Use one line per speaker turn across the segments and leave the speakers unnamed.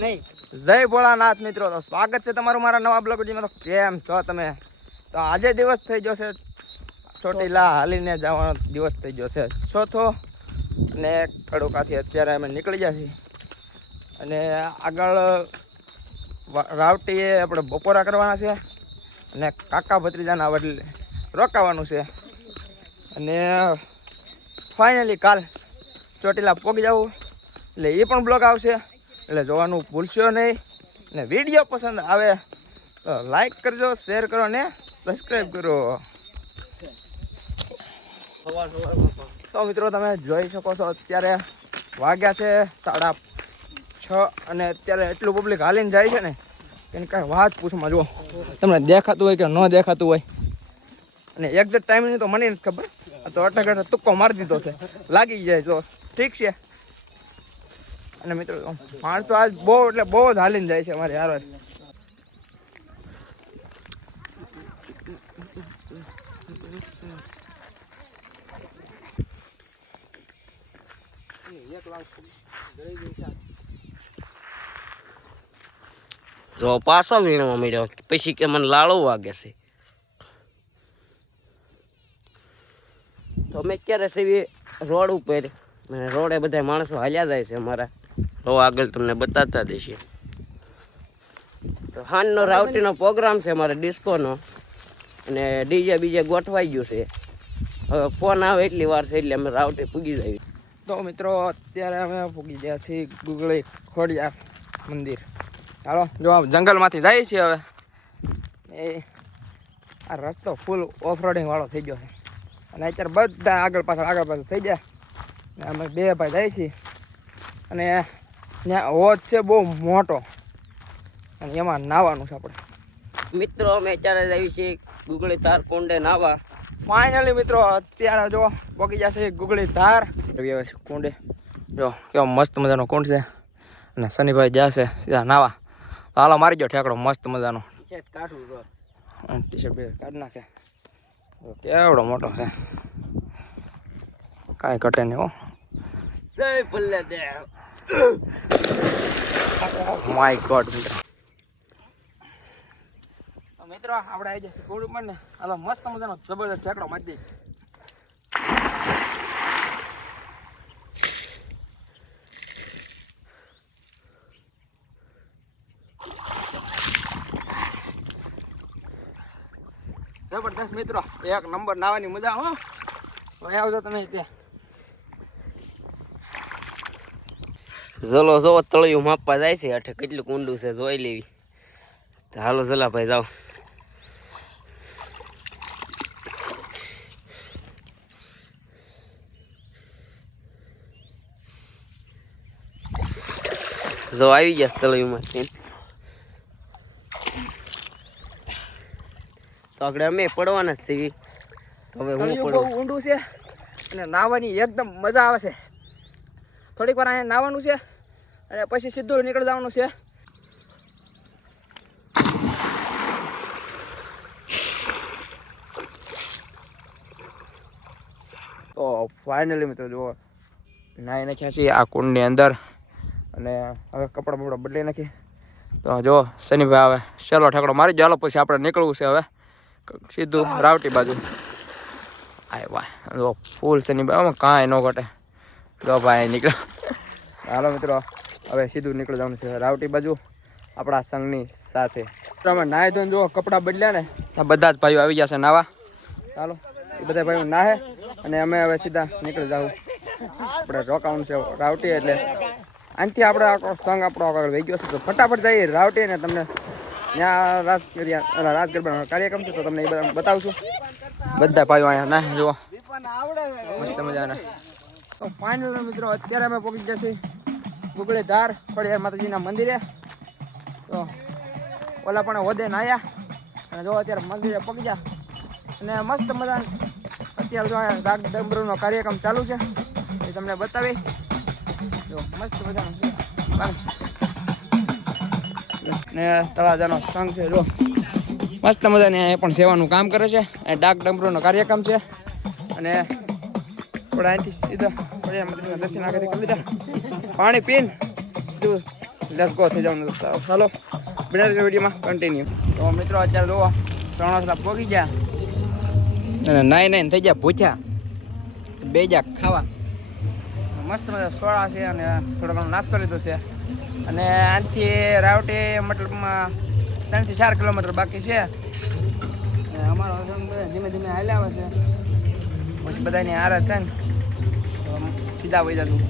જય ભોળાનાથ મિત્રો, તો સ્વાગત છે તમારું મારા નવા બ્લોગમાં તો કેમ છો તમે? તો આજે દિવસ થઈ ગયો છે, ચોટીલા હાલીને જવાનો દિવસ થઈ ગયો છે. ચોથો ને કડોકાથી અત્યારે અમે નીકળી ગયા છીએ. અને આગળ રાવટીએ આપણે બપોરા કરવાના છે અને કાકા ભત્રીજાના વડલે રોકાવાનું છે. અને ફાઇનલી કાલ ચોટીલા પોગી જવું. એટલે એ પણ બ્લોગ આવશે. એટલે જોવાનું ભૂલશો નહીં. ને વીડિયો પસંદ આવે તો લાઈક કરજો શેર કરો ને સબસ્ક્રાઈબ કરો. તો મિત્રો તમે જોઈ શકો છો અત્યારે વાગ્યા છે સાડા છ અને અત્યારે એટલું પબ્લિક હાલીને જાય છે ને, એની કાંઈ વાત પૂછમાં જુઓ. તમને દેખાતું હોય કે ન દેખાતું હોય? અને એક્ઝેક્ટ ટાઈમની તો મને નથી ખબર તો અટક તુક્કો મારી દીધો છે. લાગી જાય તો ઠીક છે. અને મિત્રો, માણસો આજ બહુ, એટલે બહુ જ હાલીને જાય છે અમારે યાર.
જો પાછો વીણવા મળ્યો, પછી કે મને લાળો વાગે છે. તો અમે અત્યારે સેવી રોડ ઉપર રોડે બધા માણસો હાલ્યા જાય છે અમારા. તો આગળ તમને બતાવતા દેશે. તો હાનનો રાવટીનો પ્રોગ્રામ છે મારે ડિસ્કોનો. અને ડીજે બીજે ગોઠવાઈ ગયું છે. હવે ફોન આવે એટલી વાર છે એટલે અમે રાવટી પૂગી જાય
તો મિત્રો, અત્યારે અમે પૂગી ગયા છીએ ગુગળી ખોડિયા મંદિર. ચાલો જો જંગલમાંથી જઈએ છીએ હવે. એ, આ રસ્તો ફૂલ ઓફ રોડિંગ વાળો થઈ ગયો છે. અને અત્યારે બધા આગળ પાછળ આગળ પાછળ થઈ ગયા. અમે બે ભાઈ જઈએ છીએ. અને ત્યાં હોજ છે બહુ મોટો. અને એમાં નાવાનું છે આપણે.
મિત્રો અમે અત્યારે આવી છીએ ગુગળી તાર કુંડે નાવા.
ફાઇનલી મિત્રો અત્યારે જો પગી જશે ગુગળી ધાર રવિ આવે છે કુંડે. જો કેવો મસ્ત મજાનો કુંડ છે. અને શનિભાઈ જશે સીધા નાવા. હાલો મારી ગયો ઠેકડો મસ્ત મજાનો.
કાઢું તો
ટી શર્ટ બે કાઢી નાખે. કેવડો મોટો છે. કાંઈ કટે નહીં હો.
જય ભલે દેવ
માય ગોડ મિત્રો મિત્રો, આપણે આવી જશે કુંડ ઉપર ને હાલો, મસ્ત મજાનો જબરદસ્ત ઠેકડો મારી જબરદસ્ત મિત્રો, એક નંબર નાવાની મજા હો. હવે આવજો તમે ત્યાં.
ઝલો જો તળિયું માપવા જાય છે અઠે કેટલું કુંડું છે જોઈ લેવી. તો હાલો ઝલા ભાઈ જાઓ. જો આવી ગયા તળિયુંમાં તો આપણે અમે પડવાના જ છીએ. હવે હું
ઊંડું છે અને નાહવાની એકદમ મજા આવે છે. થોડીક વાર અહીંયા નાહવાનું છે. અને પછી સીધું નીકળી જવાનું છે. તો ફાઇનલી મિત્રો જુઓ, નાહી નાખ્યા છીએ આ કુંડની અંદર અને હવે કપડાં બપડા બદલી નાખી તો જો શનિભાઈ આવે સેલો ઠેકડો મારી જ પછી આપણે નીકળવું છે હવે. સીધું રાવટી બાજુ. આય વાહ ફૂલ શનિભાઈ, આમાં કાંઈ ન ઘટે. જો ભાઈ નીકળો હાલો મિત્રો હવે સીધું નીકળી જવાનું છે રાવટી બાજુ, આપણા સંઘની સાથે. તમે નાહી ધોઈને જુઓ કપડાં બદલ્યા ને આ બધા જ ભાઈઓ આવી ગયા છે નાવા ચાલો, એ બધા ભાઈઓ નાહે અને અમે હવે સીધા નીકળી જાવ આપણે રોકાવાનું છે રાવટી એટલે. આનાથી આપણે આખો સંઘ આપણો આગળ વહી ગયો છે. તો ફટાફટ જઈએ રાવટી ને તમને ત્યાં રાસ કર્યા રાસ કાર્યક્રમ છે, તો તમને એ બધા બતાવશું. બધા ભાઈઓ અહીંયા ના જુઓ. મસ્ત મજાના. તો ફાઇનલ મિત્રો, અત્યારે અમે પહોંચી ગયા છીએ. ગુગળે ધાર ખોડિયાર માતાજીના મંદિરે. તો ઓલા પણ વધે નાયા અને જો અત્યારે મંદિરે પગજા અને મસ્ત મજા અત્યારે જો રાગ ડમરૂનો કાર્યક્રમ ચાલુ છે. એ તમને બતાવી. જો મસ્ત મજાનો ને તળાજાનો સંઘ છે, જો. મસ્ત મજાની એ પણ સેવાનું કામ કરે છે. અને ડાક ડમરૂનો કાર્યક્રમ છે. અને આપણે અહીંથી સીધા. ખોડિયાર માતાજીના દર્શન આગળ કરી લીધા પાણી પીને સીધું લેસ ગો થઈ જવાનું ચાલો બીજા વિડીયોમાં કન્ટિન્યુ તો મિત્રો અત્યારે જુઓ સણસરા પોગી ગયા. અને નાઈ નાઈને થઈ ગયા ભૂખ્યા. બે જા ખાવા. મસ્ત મજા સોળા છે અને થોડો ઘણો નાસ્તો લીધો છે. અને આનથી રાવટી મતલબમાં ત્રણથી ચાર કિલોમીટર બાકી છે. અમારો ધીમે ધીમે હાલ્યા આવે છે. પછી બધાની હાર હતા ને સીધા વહી જતું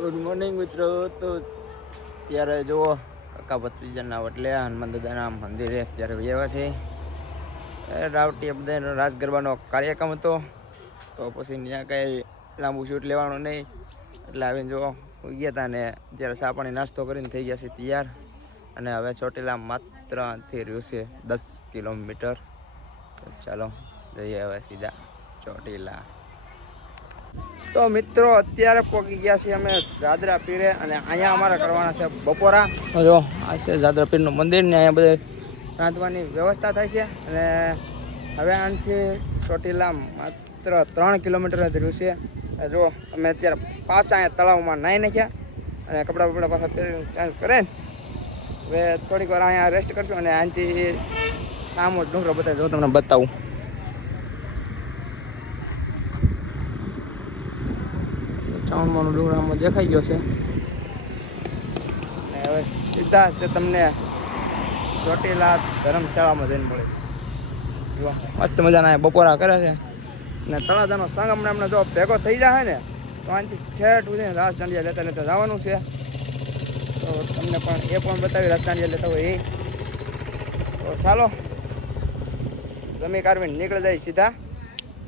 ગુડ મોર્નિંગ મિત્રો. તો ત્યારે જુઓ, કાકા ભત્રીજાના વટલે હનુમાન દાદાના મંદિરે અત્યારે વ્યવા છે. રાવટી બધા રાસ ગરબાનો કાર્યક્રમ હતો. તો પછી ત્યાં કાંઈ લાંબુ શૂટ લેવાનું નહીં. એટલે આવીને જો ગયા હતા ને ત્યારે ચા નાસ્તો કરીને થઈ ગયા છે તૈયાર. અને હવે ચોટીલા માત્રથી રહ્યું દસ કિલોમીટર. ચાલો જઈએ હવે સીધા ચોટીલા. તો મિત્રો, અત્યારે પહોંચી ગયા છીએ અમે જાદરા પીરે અને અહીંયા અમારે કરવાના છે બપોરા. જો, આ છે જાદરા પીરનું મંદિર ને અહીંયા બધે રાંધવાની વ્યવસ્થા થાય છે. અને હવે આનાથી ચોટીલા માત્ર ત્રણ કિલોમીટર જ રહ્યું છે. જો, અમે અત્યારે પાછા અહીંયા તળાવમાં નાહી નાખ્યા અને કપડાં બપડા પાછા પહેરીને ચાન્સ કરે ને. હવે થોડીક વાર અહીંયા રેસ્ટ કરશું અને અહીંથી સામો ડુંગરો બતાવી જો તમને બતાવું. ચાવણમાંનો ડુંગર આમાં દેખાઈ ગયો છે. અને હવે સીધા જ તે તમને ચોટીલા ધર્મશાળામાં જઈને મળે જુઓ. મસ્ત મજાના બપોરા કરે છે. ને તળાજાનો સંગમ હમણાં જો ભેગો થઈ જાય ને, તો આનાથી ઠેઠ ઉધીને રાસ દાંડિયા લેતા લેતા જવાનું છે. તો તમને પણ એ પણ બતાવી રાસ દાંડિયા લેતા હોય એ. તો ચાલો. જમી કારવીને નીકળી જાય સીધા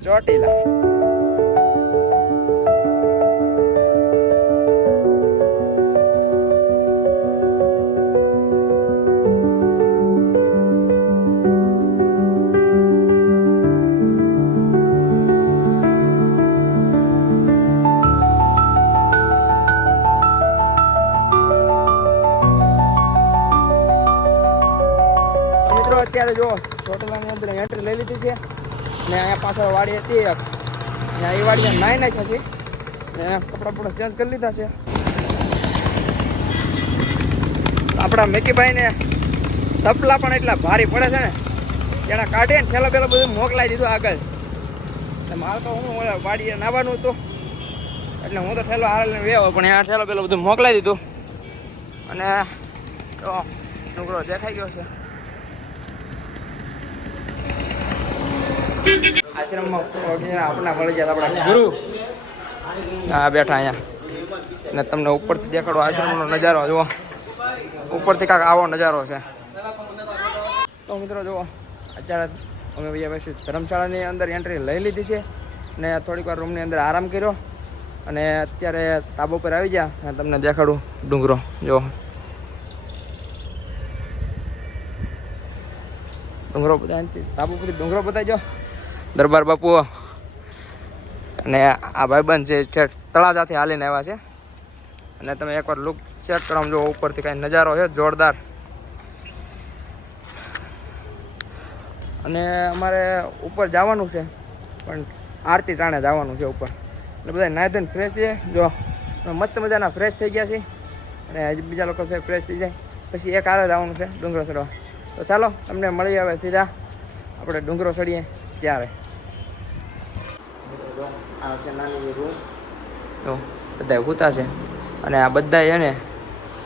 ચોટીલા. લઈ લીધી છે. ને અહીંયા પાછળ વાડી હતી એક. ને એ વાડી નાઈ નાખ્યા છે. ને કપડાં બપડા ચેન્જ કરી લીધા છે. આપણા મેકીભાઈને સપલા પણ એટલા ભારી પડે છે ને. એના કાઢે ને થેલો પેલો બધું મોકલાઈ દીધું આગળ. મારે તો હું વાડીએ નાવાનું હતું. એટલે હું તો ઠેલો હાલ વેવો પણ આ ઠેલો પેલો બધું મોકલાઈ દીધું. અને તો ડુંગરો દેખાઈ ગયો છે. આશ્રમમાં આપણને મળી ગયા આપણા ગુરુ. હા બેઠા અહીંયા. ને તમને ઉપરથી દેખાડો આશ્રમનો નજારો, જુઓ. ઉપરથી કાંક આવો નજારો છે. તો મિત્રો, જુઓ. અત્યારે અમે ભાઈ પછી ધર્મશાળાની અંદર એન્ટ્રી લઈ લીધી છે. ને થોડીક વાર રૂમની અંદર આરામ કર્યો. અને અત્યારે તાબો પર આવી ગયા. અને તમને દેખાડું ડુંગરો, જુઓ. ડુંગરો બધા તાબુ પરથી ડુંગરો બતાવજો. દરબાર બાપુ અને આ ભાઈબંધ છે ઠેઠ તળાજાથી હાલીને આવ્યા છે. અને તમે એકવાર લુક ચેક કરો જો ઉપરથી કાંઈ નજારો છે, જોરદાર. અને અમારે ઉપર જવાનું છે, પણ આરતી ટાણે જવાનું છે ઉપર. એટલે બધા ધોઈને ફ્રેશ છે. જો મસ્ત મજાના ફ્રેશ થઈ ગયા છે અને હજી બીજા લોકો છે ફ્રેશ થઈ જાય. પછી એક આરે જવાનું છે ડુંગરો ચડવા. તો ચાલો, તમને મળી આવે સીધા. આપણે ડુંગરો ચડીએ. ત્યારે. આ છે નાની રૂમ જો બધા હુતા છે. અને આ બધા છે ને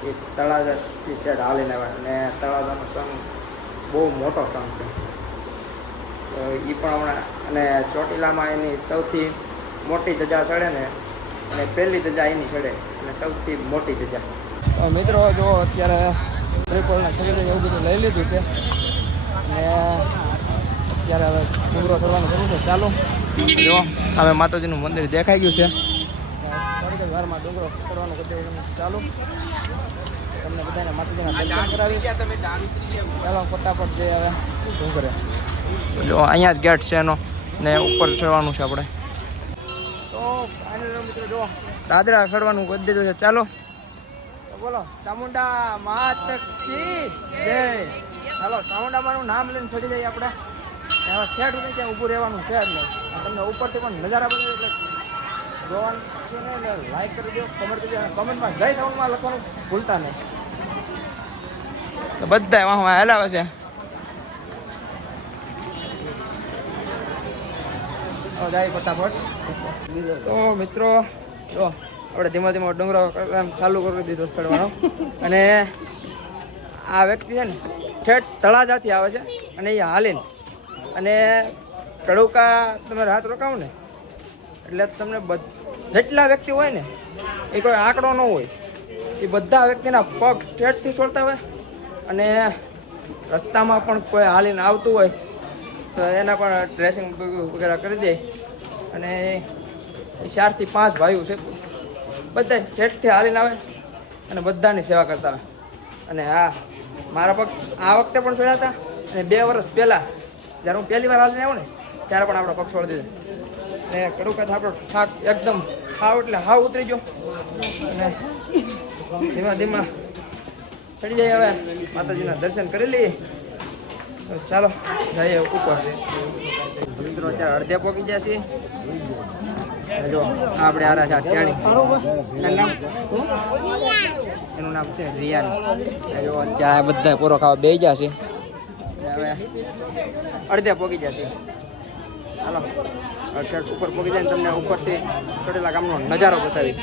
એ તળાજાથી ચેટ હાલીને આવે. અને તળાજાનો સંઘ બહુ મોટો સંઘ છે. તો એ પણ હમણાં અને ચોટીલામાં એની સૌથી મોટી ધજા ચડે ને અને પહેલી ધજા એની ચડે અને સૌથી મોટી ધજા. મિત્રો જો અત્યારે ત્રિપોલના ખરીદી એવું બધું લઈ લીધું છે. અને અત્યારે હવે ડુંગરો ચડવાનું કરવું છે. ચાલો. જો, સામે માતાજીનું મંદિર દેખાઈ ગયું છે. થોડીક વારમાં ડુંગરો ચડવાનું બધું ચાલુ. તમને બધાને માતાજીના દર્શન કરાવીશ. ચાલો, ફટાફટ જઈએ હવે ડુંગરે. જો, અહીંયા જ ગેટ છે એનો. ને ઉપર ચડવાનું છે આપણે. તો જો. દાદરા ચડવાનું કરી દીધું છે. ચાલો. બોલો, ચામુંડા માત ચાલો ચામુંડા નામ લઈને ચડી જઈએ આપણે. એમાં ઠેઠ સુધી ત્યાં ઊભું રહેવાનું છે નહીં તમને ઉપરથી પણ નજારા બધે એટલે જોવાનું છે ને એટલે લાઈક કરી દો કમેન્ટ કરી દો કમેન્ટમાં જય સાઉન્ડમાં લખવાનું ભૂલતા નહીં. તો બધા વાહ વાહ હલાવે છે. તો મિત્રો જો આપણે ધીમા ધીમા ડુંગરો ચાલુ કરી દીધો ચડવાનો. અને આ વ્યક્તિ છે ને ઠેઠ તળાજાથી આવે છે અને એ હાલીને અને તડુકા તમે રાત રોકાવો ને, એટલે તમને જેટલા વ્યક્તિ હોય ને, એ કોઈ આંકડો ન હોય, એ બધા વ્યક્તિના પગ ઠેઠથી છોડતા હોય અને રસ્તામાં પણ કોઈ હાલીને આવતું હોય, તો એના પણ ડ્રેસિંગ વગેરે કરી દે અને એ ચારથી પાંચ ભાઈઓ છે બધા ઠેઠથી હાલીને આવે અને બધાની સેવા કરતા હોય. અને હા, મારા પગ આ વખતે પણ છોડ્યા હતા અને બે વર્ષ પહેલાં જ્યારે હું પહેલી વાર હાલીને આવ્યો ને, ત્યારે પણ આપણો પક્ષ વળી દીધો અને કડુકા આપણો થાક એકદમ હાવ એટલે હાવ ઉતરી ગયો. અને ધીમા ધીમા ચડી જાય હવે. માતાજીના દર્શન કરી લઈએ. ચાલો, જઈએ ઉપર. મિત્રો અત્યારે અડધે પહોંચી છે જો આપણે આરા છે અઠ્યાણી એનું નામ છે રિયાન. જો, અત્યારે બધા પૂરો ખાવા બે જશે હવે અડધે પહોંચી જશે. ચાલો અત્યારે ઉપર પહોંચી જાય તમને ઉપરથી ચોટેલા ગામનો નજારો બતાવી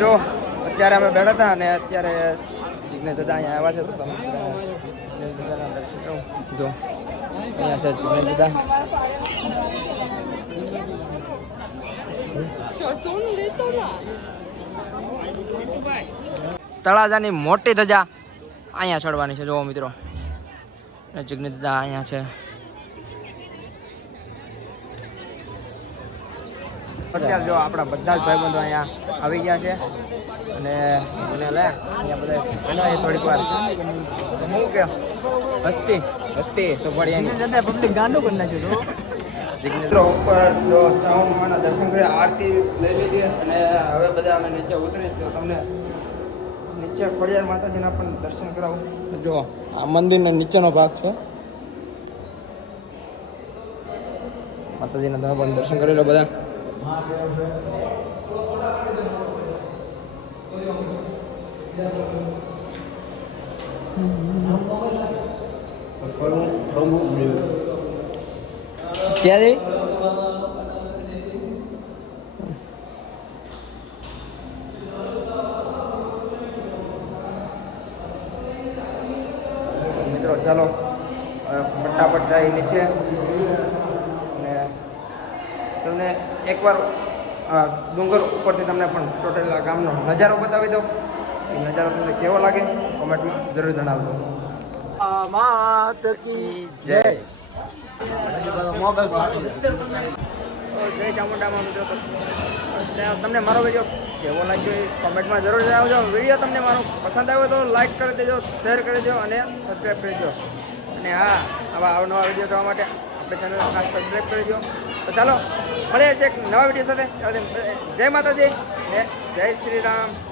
જો, અત્યારે અમે બેઠા હતા અને અત્યારે જીગ્નેશ દાદા અહીંયા આવ્યા છે, તો તમે જો, અહીંયા છે જીગ્નેશ દાદા. તળાજાની મોટી ધજા અહીંયા ચડવાની છે જોવો મિત્રો. જીગ્નેશ દાદા અહીંયા છે. અત્યારે જો આપણા બધા જ ભાઈબંધો અહીંયા આવી ગયા છે. અને મને લે અહીંયા બધા થોડીક વાર. હું કે? હસ્તી હસ્તી સોપાડિયાની.
પબ્લિક ગાંડો કરી નાખ્યું
મિત્રો ઉપર જો દર્શન કરી આરતી લઈ લીધી અને હવે બધા અમે નીચે ઉતરીશું તમને નીચે ખોડિયાર માતાજીના પણ દર્શન કરાવું. જો આ મંદિરનો નીચેનો ભાગ છે. માતાજીના તમે પણ દર્શન કરી લો બધા. ક્યારે? ચાલો ફટાફટ જાય નીચે અને તમને એકવાર ડુંગર ઉપરથી તમને પણ ટોટલ આ ગામનો નજારો બતાવી દો એ નજારો તમને કેવો લાગે કોમેન્ટમાં જરૂર જણાવજો.
માત કી જય.
જય ચામુંડામાં મિત્રો. તમને મારો વીડિયો કેવો લાગ્યો એ કોમેન્ટમાં જરૂર જણાવજો. વીડિયો તમને મારો પસંદ આવ્યો તો લાઈક કરી દેજો શેર કરી દેજો અને સબસ્ક્રાઈબ કરી દેજો. અને હા આવા અવનવા વીડિયો જોવા માટે આપણે ચેનલ સબસ્ક્રાઈબ કરી દો તો ચાલો મળીએ છીએ એક નવા વીડિયો સાથે. જય માતાજી. જય શ્રી રામ.